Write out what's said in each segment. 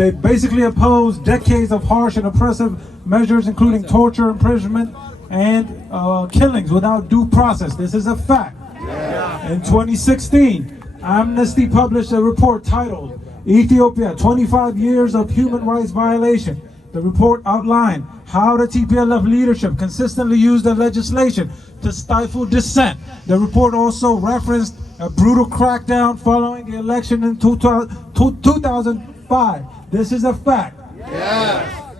They basically opposed decades of harsh and oppressive measures, including torture, imprisonment, and killings without due process. This is a fact. In 2016, Amnesty published a report titled Ethiopia, 25 Years of Human Rights Violation. The report outlined how the TPLF leadership consistently used the legislation to stifle dissent. The report also referenced a brutal crackdown following the election in 2005. This is a fact.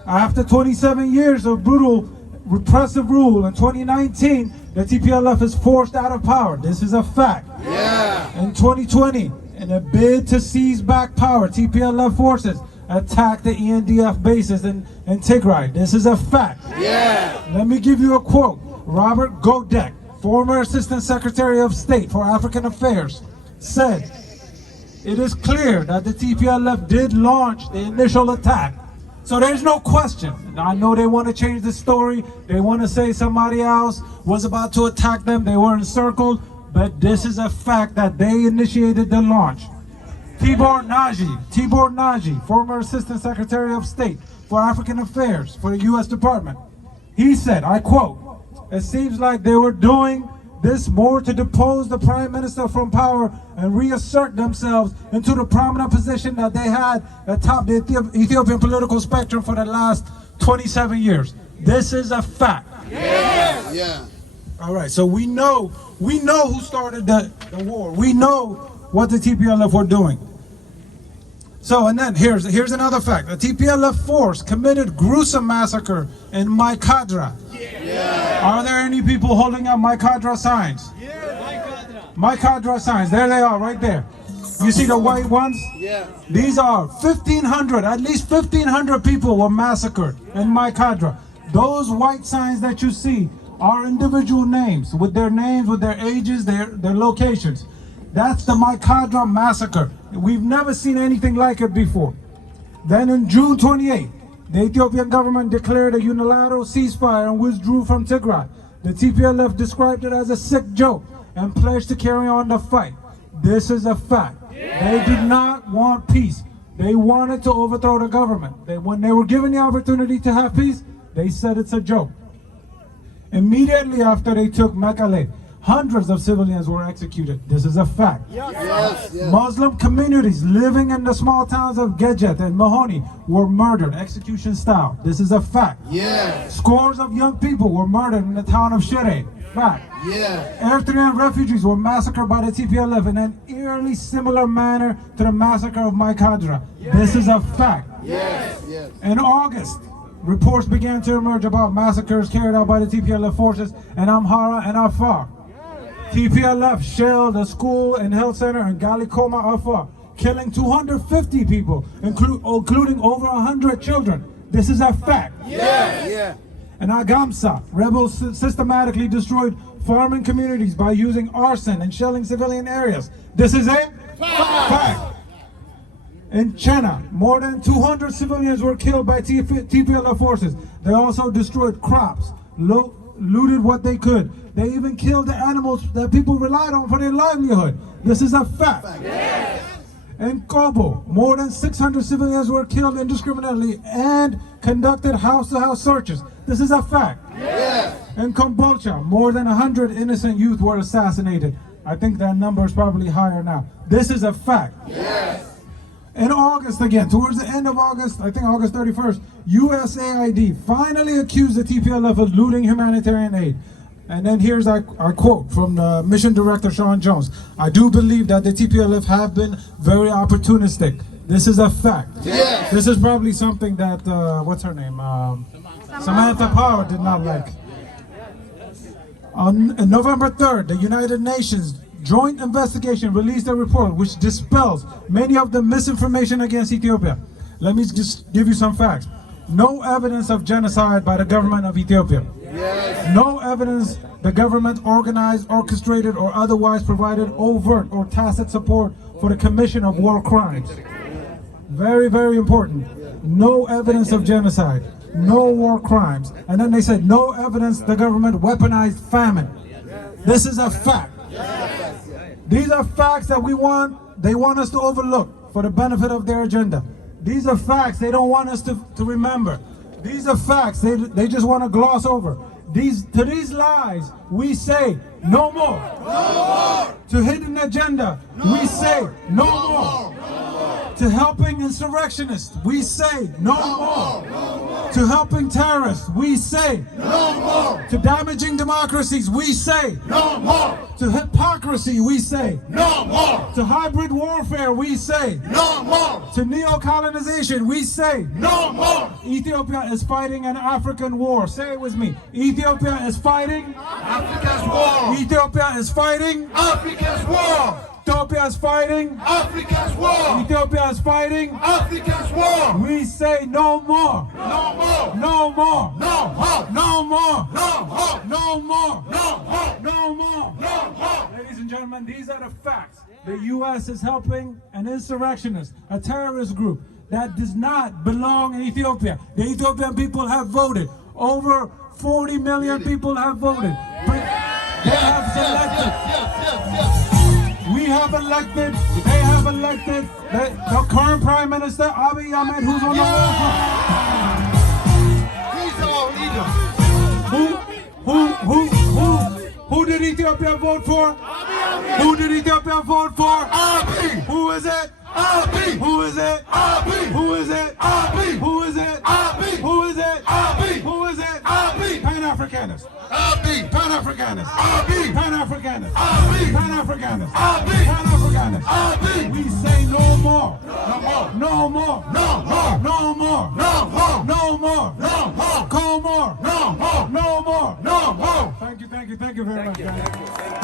After 27 years of brutal repressive rule, in 2019, the TPLF is forced out of power. This is a fact. In 2020, in a bid to seize back power, TPLF forces attacked the ENDF bases in Tigray. This is a fact. Let me give you a quote. Robert Godek, former Assistant Secretary of State for African Affairs, said, "It is clear that the TPLF did launch the initial attack." So there's no question. I know they want to change the story. They want to say somebody else was about to attack them. They were encircled. But this is a fact that they initiated the launch. Tibor Nagy, former Assistant Secretary of State for African Affairs for the U.S. Department, he said, I quote, "It seems like they were doing this more to depose the Prime Minister from power and reassert themselves into the prominent position that they had atop the Ethiopian political spectrum for the last 27 years. This is a fact. All right, so we know who started the war. We know what the TPLF were doing. So, and then here's another fact. The TPLF force committed gruesome massacre in Maikadra. Are there any people holding up Maikadra signs? Maikadra signs, there they are, right there. You see the white ones? These are 1,500, at least 1,500 people were massacred in Maikadra. Those white signs that you see are individual names, with their ages, their locations. That's the Maikadra massacre. We've never seen anything like it before. Then in June 28th, the Ethiopian government declared a unilateral ceasefire and withdrew from Tigray. The TPLF described it as a sick joke and pledged to carry on the fight. This is a fact. They did not want peace. They wanted to overthrow the government. When they were given the opportunity to have peace, they said it's a joke. Immediately after they took Mekelle, hundreds of civilians were executed. This is a fact. Muslim communities living in the small towns of Gejet and Mahoney were murdered, execution style. This is a fact. Scores of young people were murdered in the town of Shire. Fact. Eritrean refugees were massacred by the TPLF in an eerily similar manner to the massacre of Maikadra. This is a fact. In August, reports began to emerge about massacres carried out by the TPLF forces in Amhara and Afar. TPLF shelled a school and health center in Galikoma, Afar, killing 250 people, including over 100 children. This is a fact. In Agamsa, rebels systematically destroyed farming communities by using arson and shelling civilian areas. This is a fact. In Chena, more than 200 civilians were killed by TPLF forces. They also destroyed crops, looted what they could. They even killed the animals that people relied on for their livelihood. This is a fact. In Kobo, more than 600 civilians were killed indiscriminately and conducted house-to-house searches. This is a fact. In Kombolcha, more than 100 innocent youth were assassinated. I think that number is probably higher now. This is a fact. In August again, towards the end of August, I think August 31st, USAID finally accused the TPLF of looting humanitarian aid. And then here's our quote from the mission director, Sean Jones. "I do believe that the TPLF have been very opportunistic." This is a fact. This is probably something that, what's her name? Samantha Power did not like. On November 3rd, the United Nations Joint Investigation released a report which dispels many of the misinformation against Ethiopia. Let me just give you some facts. No evidence of genocide by the government of Ethiopia. No evidence the government organized, orchestrated, or otherwise provided overt or tacit support for the commission of war crimes. Very, very important. No evidence of genocide. No war crimes. And then they said no evidence the government weaponized famine. This is a fact. These are facts that they want us to overlook for the benefit of their agenda. These are facts they don't want us to remember. These are facts they just want to gloss over. To these lies, we say no more. No more. To hidden agenda, we say no more. To helping insurrectionists, we say no more. To helping terrorists, we say No more. to damaging democracies, we say No more. to hypocrisy, we say No more. to hybrid warfare, we say No more. to neo-colonization, we say No more. Ethiopia is fighting an African war. Say it with me. Ethiopia is fighting. Africa's war. Ethiopia is fighting. Africa's war. Ethiopia is fighting. Africa's war. Ethiopia is fighting. Africa's war. We say no more. No more. No more. No more. No more. No more. No more. No more. No more. No more. Ladies and gentlemen, these are the facts. The U.S. is helping an insurrectionist, a terrorist group that does not belong in Ethiopia. The Ethiopian people have voted. Over 40 million people have voted. They have selected. We have elected, they have elected the current Prime Minister, Abiy Ahmed, who's on the wall. He's our leader. Who did Ethiopia vote for? Who did Ethiopia vote for? Abiy. Who is it? Abiy. Who is it? Abiy. Who is it? Abiy. Who is it? Abiy. Who is it? Abiy. Who is it? Abiy. Pan-Africanists. Abiy. Pan-Africanists. Abiy. Pan-Africanists. Abiy. Pan-Africanists. Abiy. Pan-Africanists. Abiy. We say no more. No more. No more. No more. No more. No more. No more. No more. Call more. No more. No more. No more. Thank you very much, guys.